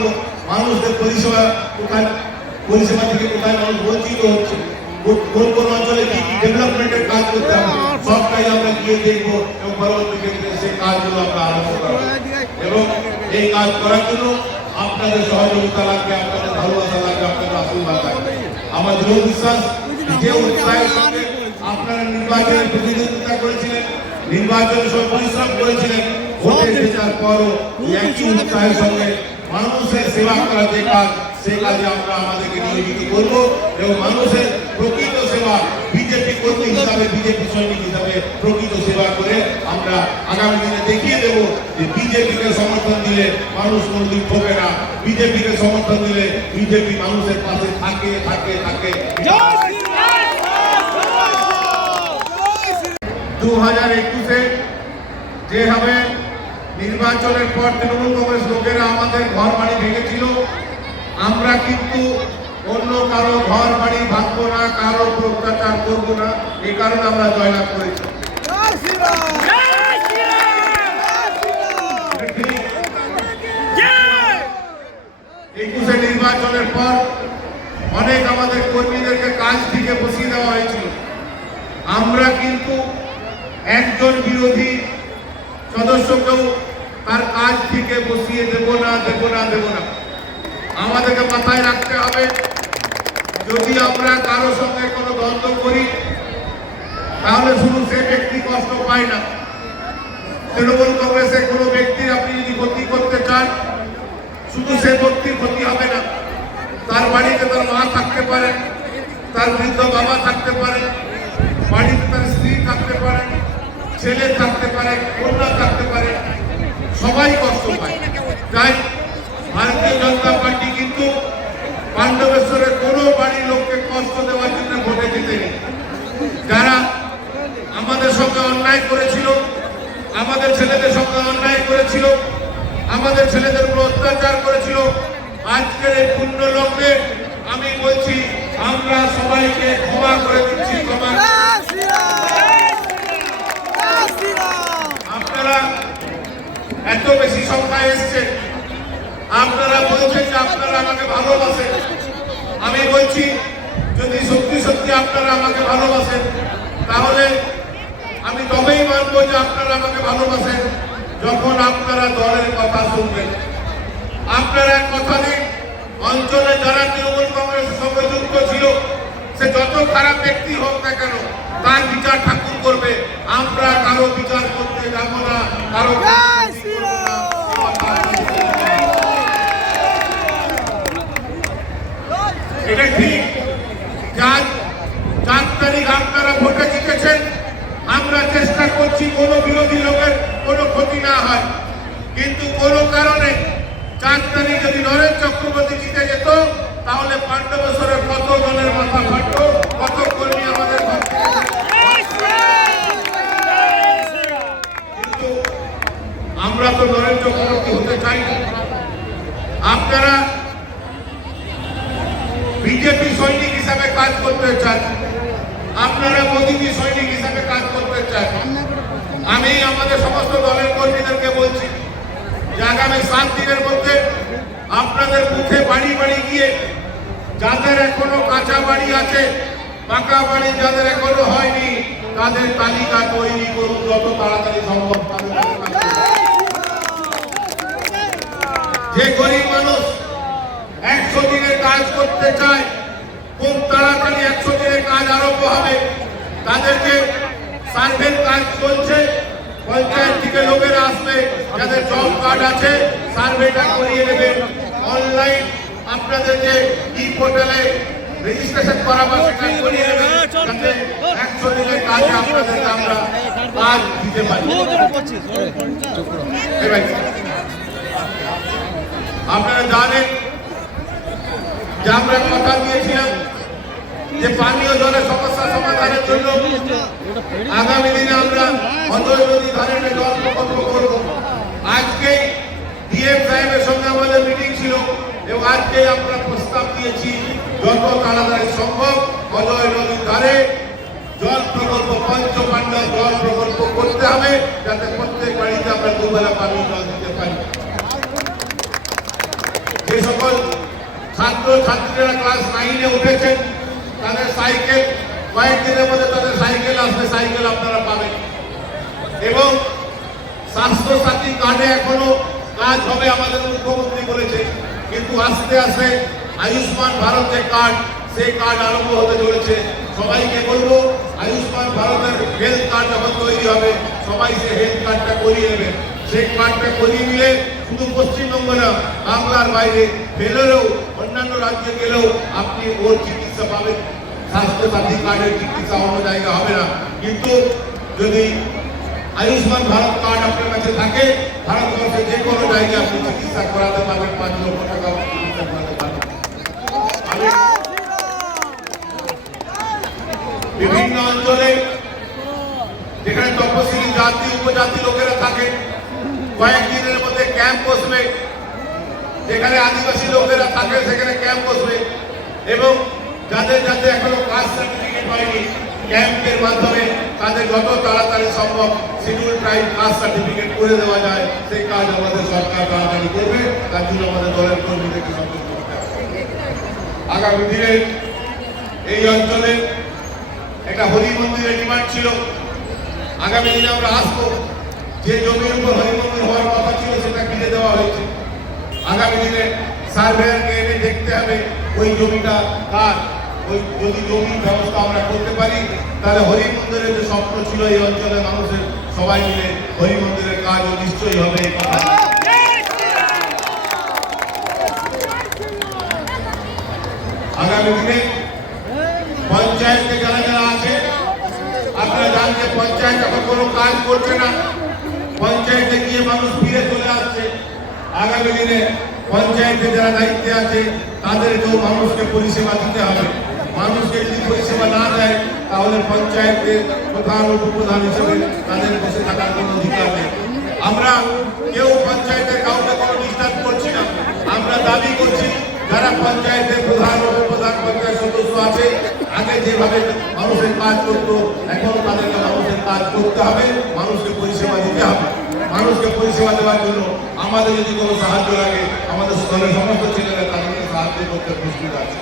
করবো মানুষদের পরিষেবা থেকে কোথায় মানুষ বঞ্চিত হচ্ছে, কোন কোন অঞ্চলে কি কি ডেভেলপমেন্টের কাজ করতে হবে সবটাই আমরা গিয়ে দেখবো এবং পরবর্তী ক্ষেত্রে সেই কাজগুলো আমরা আরম্ভ করবো। এবং এই কাজ করার জন্য আপনাদের সহযোগিতা লাগবে, আপনাদের ভালোবাসা লাগবে, আপনাদের আশীর্বাদ লাগবে। আমার দৃঢ় বিশ্বাস যে উৎসাহের সঙ্গে আপনারা নির্বাচনের প্রতিদ্বন্দ্বিতা করেছিলেন, নির্বাচনের সময় পরিশ্রম করেছিলেন, ভোটে জেতার পরও একই উৎসাহের সঙ্গে মানুষের সেবা করার যে কাজ, সেই কাজে আমরা আমাদেরকে নিয়োজিত করব এবং মানুষের প্রকৃত সেবা বিজেপি কর্মী হিসাবে, বিজেপি সৈনিক হিসাবে প্রকৃত সেবা করে আমরা আগামী দিনে দেখিয়ে দেব যে বিজেপিকে সমর্থন দিলে মানুষ কোনদিন ঠকে না, বিজেপিকে সমর্থন দিলে বিজেপি মানুষের পাশে থাকে থাকে থাকে। 2021-এ যেভাবে নির্বাচনের পর তৃণমূল কংগ্রেস লোকেরা আমাদের ঘর বাড়ি ভেঙেছিল, আমরা কিন্তু অন্য কারো ঘর বাড়ি ভাঙবো না, কারো অত্যাচার করবো না, এই কারণে আমরা জয়লাভ করেছি। 21-এ নির্বাচনের পর অনেক আমাদের কর্মীদেরকে কাজ থেকে বসিয়ে দেওয়া হয়েছিল। আমরা কিন্তু একজন বিরোধী সদস্যকেও তার কাজ থেকে বসিয়ে দেব না। আমাদেরকে মাথায় রাখতে হবে, যদি আমরা কারো সঙ্গে কোনো দ্বন্দ্ব করি তাহলে শুধু সে ব্যক্তি কষ্ট পায় না। তৃণমূল কংগ্রেসের কোনো ব্যক্তির আপনি যদি ক্ষতি করতে চান, শুধু সে ব্যক্তির ক্ষতি হবে না, তার বাড়িতে তার মা থাকতে পারে, তার বৃদ্ধ বাবা থাকতে পারে, বাড়িতে তার স্ত্রী থাকতে পারে, ছেলে থাকতে পারে, কন্যা থাকতে পারে, সবাই কষ্ট পায়। তাই ভারতীয় জনতা পার্টি কিন্তু পাণ্ডবেশ্বরের কোনো বাড়ির লোককে কষ্ট দেওয়ার জন্য ভোটে জিতেনি। যারা আমাদের সঙ্গে অন্যায় করেছিল, আমাদের ছেলেদের সঙ্গে অন্যায় করেছিল, আমাদের ছেলেদের উপর অত্যাচার করেছিল, আজকের এই পুণ্য লগ্নে আমি বলছি আমরা সবাইকে ক্ষমা করে দিচ্ছি। আপনারা এত বেশি সংখ্যায় এসছেন, আপনারা বলছেন যে আপনারা আমাকে ভালোবাসেন। আমি বলছি যদি সত্যি সত্যি আপনারা আমাকে ভালোবাসেন তাহলে আমি তবেই মানব যে আপনারা আমাকে ভালোবাসেন যখন আপনারা দলের কথা শুনবেন। আপনারা এক কথা দিন, অঞ্চলে যারা তৃণমূল কংগ্রেসের সঙ্গে যুক্ত ছিল, সে যত খারাপ ব্যক্তি হোক না কেন তার বিচার ঠাকুর করবে। আমরা কারো বিচার করতে যাব না, কারো এটা ঠিক। 4 তারিখ আপনারা ভোটে জিতেছেন, আমরা চেষ্টা করছি কোনো বিরোধী লোকের কোনো ক্ষতি না হয়, কিন্তু কোনো কারণে 4 তারিখ যদি নরেন চক্রবর্তী জিতে যেত তাহলে পাণ্ডবেশ্বরের কত জনের মাথা ফাটত, কত কর্মী আমাদের। কিন্তু আমরা তো নরেন চক্রবর্তী হতে চাই না। আপনারা বিজেপি সৈনিক হিসাবে কাজ করতে চান, আপনারা মোদীজি সৈনিক হিসাবে কাজ করতে চান। আমি আমাদের সমস্ত দলের কর্মীদেরকে বলছি যে আগামী 7 দিনের মধ্যে আপনাদের মুখে বাড়ি বাড়ি গিয়ে যাদের এখনো কাঁচা বাড়ি আছে, পাকা বাড়ি যাদের এখনো হয়নি, তাদের তালিকা তৈরি করুন যত তাড়াতাড়ি সম্ভব। যে গরিব মানুষ 100 দিনের কাজ করতে চায়, খুব তাড়াতাড়ি 100 দিনের কাজ আরম্ভ হবে। তাদেরকে সার্ভের কাজ চলছে, পঞ্চায়েত থেকে লোকেরা আসবে, যাদের জব কার্ড আছে সার্ভেটা করিয়ে নেবেন। অনলাইন আপনাদের যে ই পোর্টালে রেজিস্ট্রেশন করাবার সেটা করিয়ে নেবেন, যাতে 100 দিনের কাজে আপনাদেরকে আমরা কাজ দিতে পারি। আপনারা জানেন যে আমরা কথা দিয়েছিলাম যে পানীয় জলের সমস্যা সমাধানের জন্য আগামী দিনে আমরা অজয় নদী ধারে জল প্রকল্প করব। আজকেই ডিএম সাহেবের সঙ্গে আমাদের মিটিং ছিল এবং আজকেই আমরা প্রস্তাব দিয়েছি যত তাড়াতাড়ি সম্ভব অজয় নদীর ধারে জল প্রকল্প, পঞ্চপাণ্ডব জল প্রকল্প করতে হবে, যাতে প্রত্যেক বাড়িতে আমরা দুবেলা পানীয় জল দিতে পারি। যে ছাত্র ছাত্রীরা ক্লাস 9-এ উঠেছেন, তাদের সাইকেল কয়েকদিনের মধ্যে তাদের সাইকেল আসবে, সাইকেল আপনারা পাবেন। এবং স্বাস্থ্য সাথী কার্ডে এখনো কাজ হবে আমাদের মুখ্যমন্ত্রী বলেছে, কিন্তু আস্তে আস্তে আয়ুষ্মান ভারত যে কার্ড, সেই কার্ড আরম্ভ হতে চলেছে। সবাইকে বলবো আয়ুষ্মান ভারতের হেলথ কার্ড যখন তৈরি হবে সবাই সে হেলথ কার্ডটা করিয়ে নেবে। সেই কার্ডটা করিয়ে নিলে শুধু পশ্চিমবঙ্গ না, বাংলার বাইরে ফেলেও অন্যান্য রাজ্যে গেলেও আপনি ওর চিকিৎসা পাবেন। স্বাস্থ্য সাথী কার্ডের চিকিৎসা অন্য জায়গা হবে না। কিন্তু যদি আয়ুষ্মান ভারত কার্ড আপনার কাছে থাকে, ভারতবর্ষে যে কোনো জায়গায় আপনি চিকিৎসা করাতে পারবেন, 5 লক্ষ টাকা চিকিৎসা করাতে পারবেন। বিভিন্ন অঞ্চলে যেখানে তপশিলি জাতি উপজাতি লোকেরা থাকে, কয়েকদিনের মধ্যে ক্যাম্প বসবে। যেখানে আদিবাসী লোকেরা থাকে সেখানে ক্যাম্প বসবে এবং যাদের যাদের এখনো কাস্ট সার্টিফিকেট হয়নি, ক্যাম্পের মাধ্যমে তাদের যত তাড়াতাড়ি সম্ভব শিডিউল ট্রাইব কাস্ট সার্টিফিকেট করে দেওয়া যায়, সেই কাজ আমাদের সরকার তাড়াতাড়ি করবে। তার জন্য আমাদের দলের কর্মীদেরকে সন্তুষ্ট করতে হবে। আগামী দিনে এই অঞ্চলে একটা হরি মন্দিরের ডিমান্ড ছিল, আগামী দিনে আমরা আসবো। যে জমির উপর হরি মন্দির হওয়ার কথা ছিল সেটা কিনে দেওয়া হয়েছে। আগামী দিনে সার্ভেয়ারকে এনে দেখতে হবে ওই জমিটা কার। ওই যদি জমির ব্যবস্থা আমরা করতে পারি তাহলে হরি মন্দিরের যে স্বপ্ন ছিল এই অঞ্চলের মানুষের, সবাই মিলে হরি মন্দিরের কাজ নিশ্চয়ই হবে। এই কথা আগামী দিনে পঞ্চায়েতে যারা যারা আছে, আপনারা জানেন যে পঞ্চায়েত এখন কোনো কাজ করছে না, পঞ্চায়েতে গিয়ে মানুষ ফিরে চলে আসছে। আগামী দিনে পঞ্চায়েতে যারা দায়িত্বে আছে তাদেরকেও মানুষকে পরিষেবা দিতে হবে। মানুষকে যদি পরিষেবা না দেয় তাহলে পঞ্চায়েতের প্রধান উপপ্রধান হিসেবে তাদের বসে থাকার কোনো অধিকার নেই। আমরা কেউ পঞ্চায়েতের কাউকে কোনো ডিস্টার্ব করছি না। আমরা দাবি করছি যারা পঞ্চায়েতের প্রধান উপপ্রধান পঞ্চায়েত সদস্য আছে, আগে যেভাবে মানুষের কাজ করতো এখন তাদেরকে মানুষের কাজ করতে হবে, মানুষকে পরিষেবা দিতে হবে। মানুষকে পরিষেবা দেওয়ার জন্য আমাদের যদি কোনো সাহায্য লাগে, আমাদের দলের সমস্ত ছেলেরা তাদেরকে সাহায্য করতে প্রস্তুত আছে।